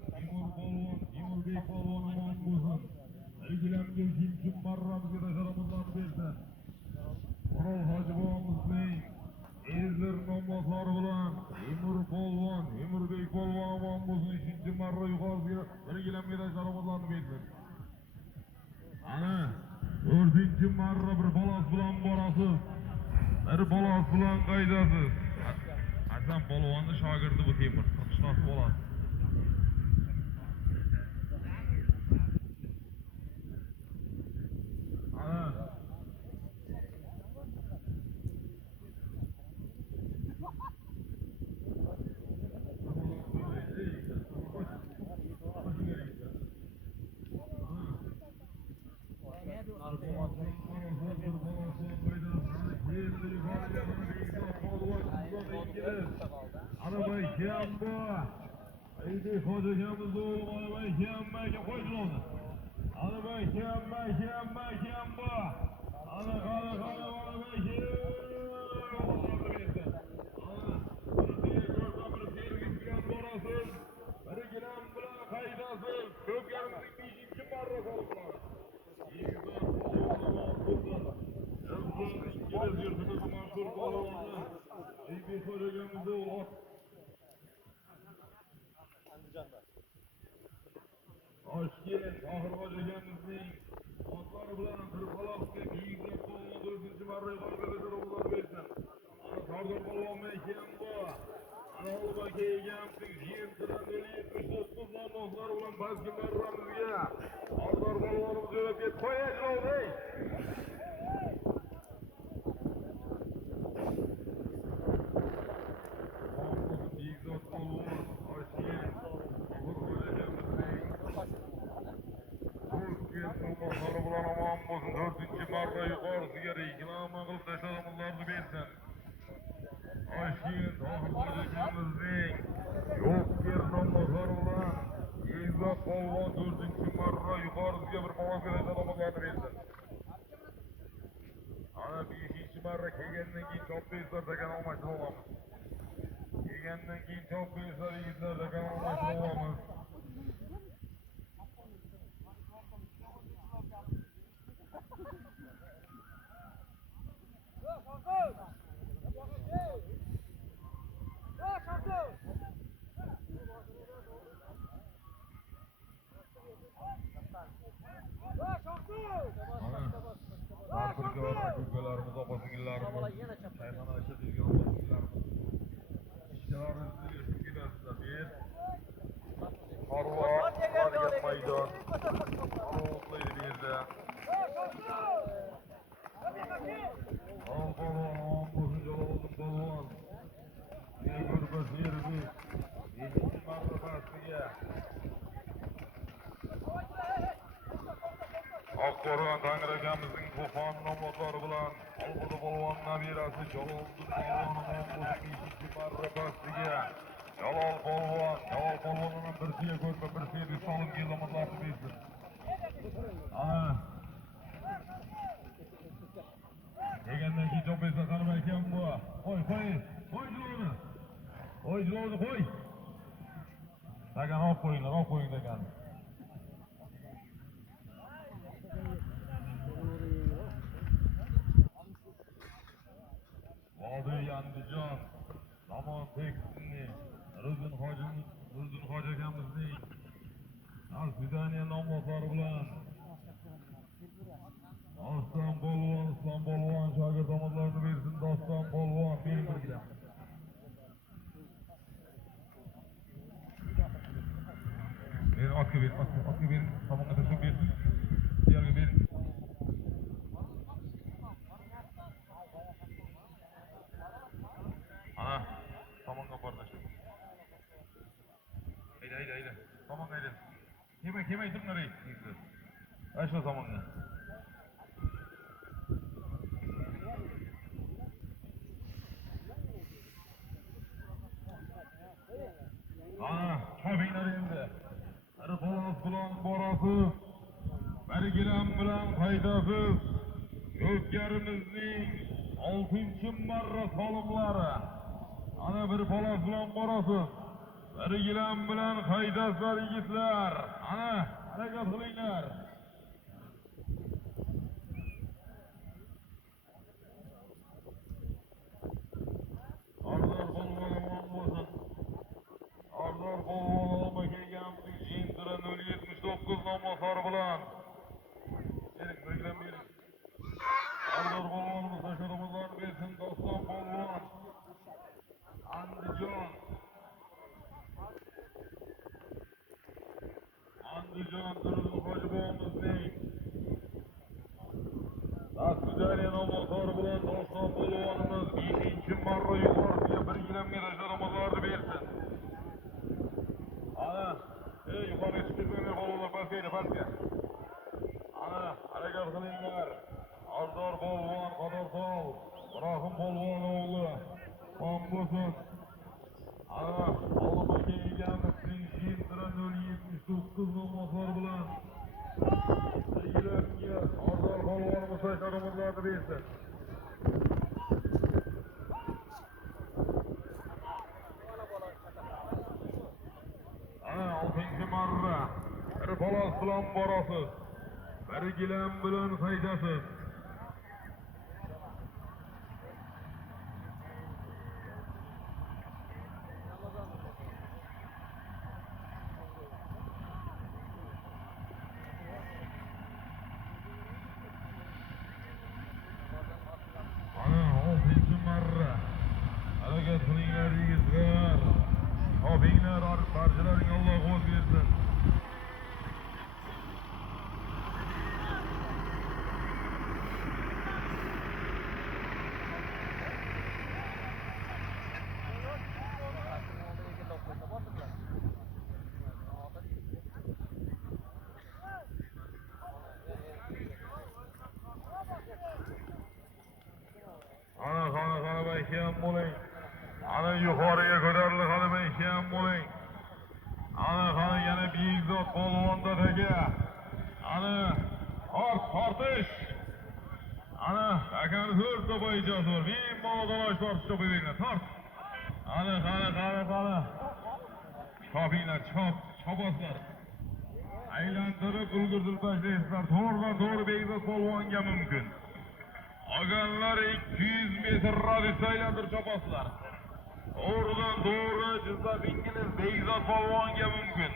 bilan Timur polvon, Timurbek polvon omon bo'lsin. Ilgilamga uchinchi marra bizga tasharruflarni bersin. O'rol Hojibovimizning ezir nomlari bilan Timur polvon, Timurbek polvon omon bo'lsin. Uchinchi marra yuqoriga ilgilamga tasharruflarni bersin. Ana 4-chi marra bir bolos bilan borasiz. Bir bolos bilan qaydasiz. Hasan polvonning shogirdi bu Temur. Qishloq bo'ladi. Arabay Kiyambo, Aydi Xo'jagamizning o'g'li Arabay Kiyamboga qo'ydilar. Arabay Kiyambo. Ana Arabay Toshkent Oxirxo'jagamizning otlari bilan bir polosga kiyiklar polvon 4-chi marra yuqoriga tasharruflar bersin. Ana Sardor polvon Kiyambo, ana Ulbaka egamning 79 nomzodlar bilan bazgi marramizga Sardor polvonimiz jo'nab ketib qo'yadi. Dördüncü marra yukarıya reklama kılıp tasarımlarını versin. Toshkent Oxirxo'jagamizning yo'q yer nomlari bilan Ezat polvon 4-chi marra yuqorisiga bir polosga tasarımlarni versin. Ana 5-chi marra kelgandan keyin chopbezlar degan olmoqchi bo'lamiz. Kelgandan keyin chopbezlar yigitlar degan olmoqchi bo'lamiz. Ko'kalarimiz, opa-singillarimiz, chayxona ishlaydigan opa-singillarimiz. Ishchilarimizni kelasizlar. Bir Qorvo, Qorga maydon. Qorvoqlaydi bu yerda. Polvon, bo'lsin Jaloliddin polvon. Ko'rpas yerbi. 7-chi marra pastiga. Oqqo'rg'on Tangirakamizning Qo'qon nomlari bilan Olxo'da polvon nabirasi Jaloliddin polvon bo'lsin 5-chi marra pastiga. Jalol polvonning birsiga ko'rpa, birsiga bir solib kelmoqlarni bersin. Ana. Degandan keyin chopesa qanib ekan bu. Qo'y Jilovni qo'y. Dagan olib qo'ying dagan. Vodiy Andijon, Namon Tekstilni, Nurdin Hojakamizning Al-Sidaniya nomlari bilan Doston polvon, Islom polvon shogird omadlarini bersin. Doston polvon bering birga. Otga ber, tomonga tashlab bersin. Diğerga ber. Ana, tomonga portlash. Hayda. Tomonga hayda. Kemay turnaray. Aşağı tomonga. Ana, chopinglar endi. Bir polos bilan borasiz. Bir gilam bilan qaydasiz. Ko'pkarimizning 6-chi marra solimlari. Ana bir polos bilan borasiz. Bir gilam bilan haydaslar yigitlar. Ana, harakat qilinglar. Ardor polvon omon bo'lsin. Ardor polvon olma kelgan Jindira 079 nomosor bilan. Keling, birgilam bering. Ardor polvonimiz tasharamizlarni bersin, Doston polvon. Andijon. Andijon Tursun Hojiboyimizning Dasturjariya nomosor bilan Doston polvonimiz 5-marra yuqorisiga birgilamga tasharamizlarni bersin. Ana, yuqoriga chiqib ketmanglar polvonlar, pastga. Ana, harakat qilinglar. Ardor polvon, Qadrsov, Ibrohim polvon o'g'li, omon bo'lsin. Ana, olma kelganimizning Jindira 079 nomosor bilan birgilamga Ardor polvonimiz tasharamizlarni bersin. Ana, 6-marra. Bir bolos bilan borasiz. Bir gilam bilan haydasiz. Ana, 6-marra. Harakat qilinglar yigitlar. Topinglar, barchalaring Alloh quvvat bersin. Ana bayhiyam bo'ling. Ana yuqoriga ko'tarilib qani bayhiyam bo'ling. Ana yana Bekzod polvonda taka. Ana tortish. Ana akani to'rtta bo'yicha zo'r. Bemalol tortish topinglar. Tort. Ana. Chopinglar, chopasizlar. Aylantirib ulgurtirib tashlaysizlar. To'g'ridan-to'g'ri Bekzod polvonga mumkin. Olganlar 200 metr radiusda aylantirib chopasizlar. To'g'ridan-to'g'ri Jizzax ingliz Bekzod polvonga mumkin.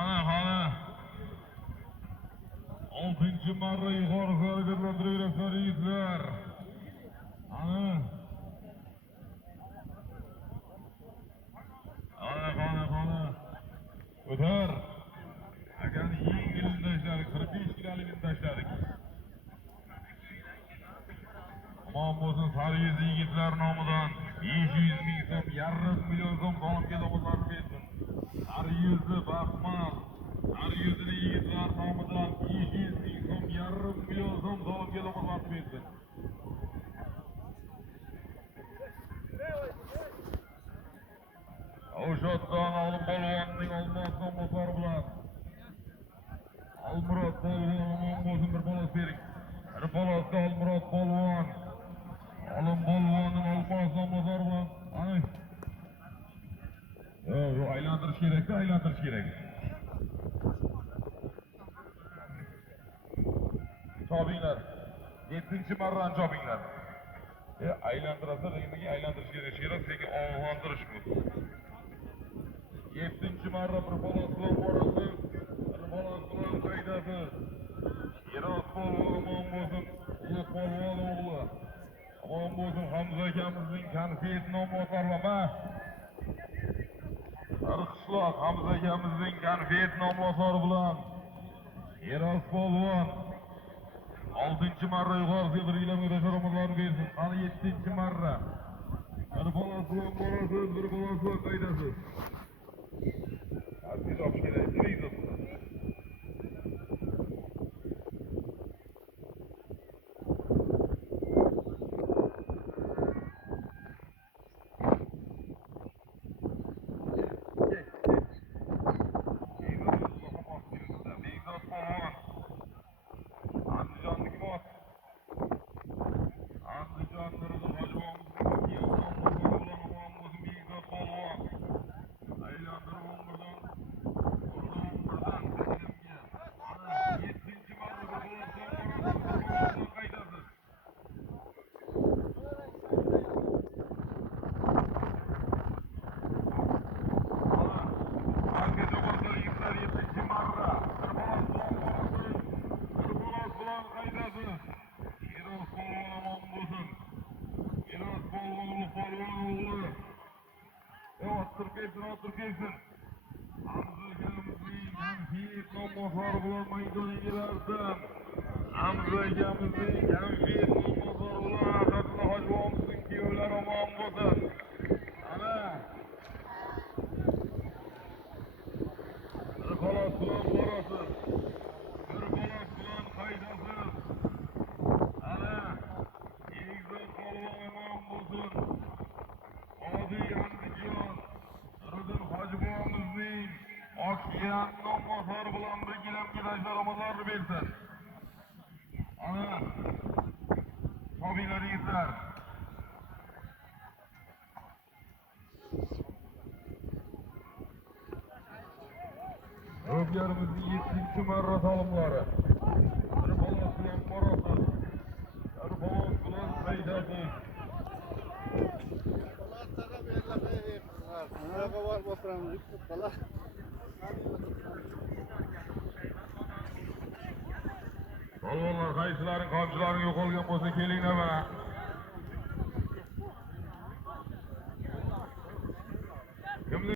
Ana 6-marra yuqorisiga harakatlantiraverasan yigitlar. Ana ko'tar. Akani yengilini tashladik, 45 kiloligini tashladik. Omon bo'lsin, Sariyuz yigitlar nomidan 500 ming so'm, 500 million so'm solimga nomozorni bersin. Sariyuzni Baxmal, Sariyuzni yigitlar nomidan 500 ming so'm, 500 million so'm solimga nomozorni bersin. O'shatdan Olim polvonning Olmos nomozori bilan Almurod polvon omon bo'lsin, bir bolos bering. Bir bolosga Almurod polvon. Olim polvonning Olmos nomozori bilan. Ana. Yo, aylantirish kerak. Chopinglar. 7-marran chopinglar. Aylantirasa deganki aylantirish kerak, sekin ogohlantirish bu. 7-marra bir bolos bilan borasiz. Bir bolos bilan haydasiz. Yeros polvon omon bo'lsin, Ulug' polvon o'g'li. Omon bo'lsin, Hamza akamizning konfet nomozorlama. Qishloq Hamza akamizning konfet nomozori bilan Yeros polvon 6-marra yuqorisiga bir gilamga tasharamizlarni bersin. Qani 7-marra. Bir bolos bilan borasiz, bir bolos bilan haydasiz. Aziz olib kerak, Bekzod. Andijonniki bor. Andijon Tursun Erkin Oturkevsin. Hamza akamizning konfet nomozori bilan maydonga berdim. Hamza akamizning konfet nomozori bilan Asatullo Hojibovimizning kuyovlari omon bo'lsin. Ana. Bir xolos bilan borasiz. Bir xolos bilan haydasiz. Ana. Egizak polvon omon bo'lsin. Odiy Andijon. Nuriddin Hojibovimizning Oksiyan nomozori bilan bir gilamga tashlarimizni bersin. Ana. Tobinglar yigitlar. Ro'byarimizning 7-marra solimlari. Bir xolos bilan borasiz. Bir xolos bilan haydasiz. Polvonlar qaysilaring qamchilaring yo'qolgan bo'lsa kelinglar mana.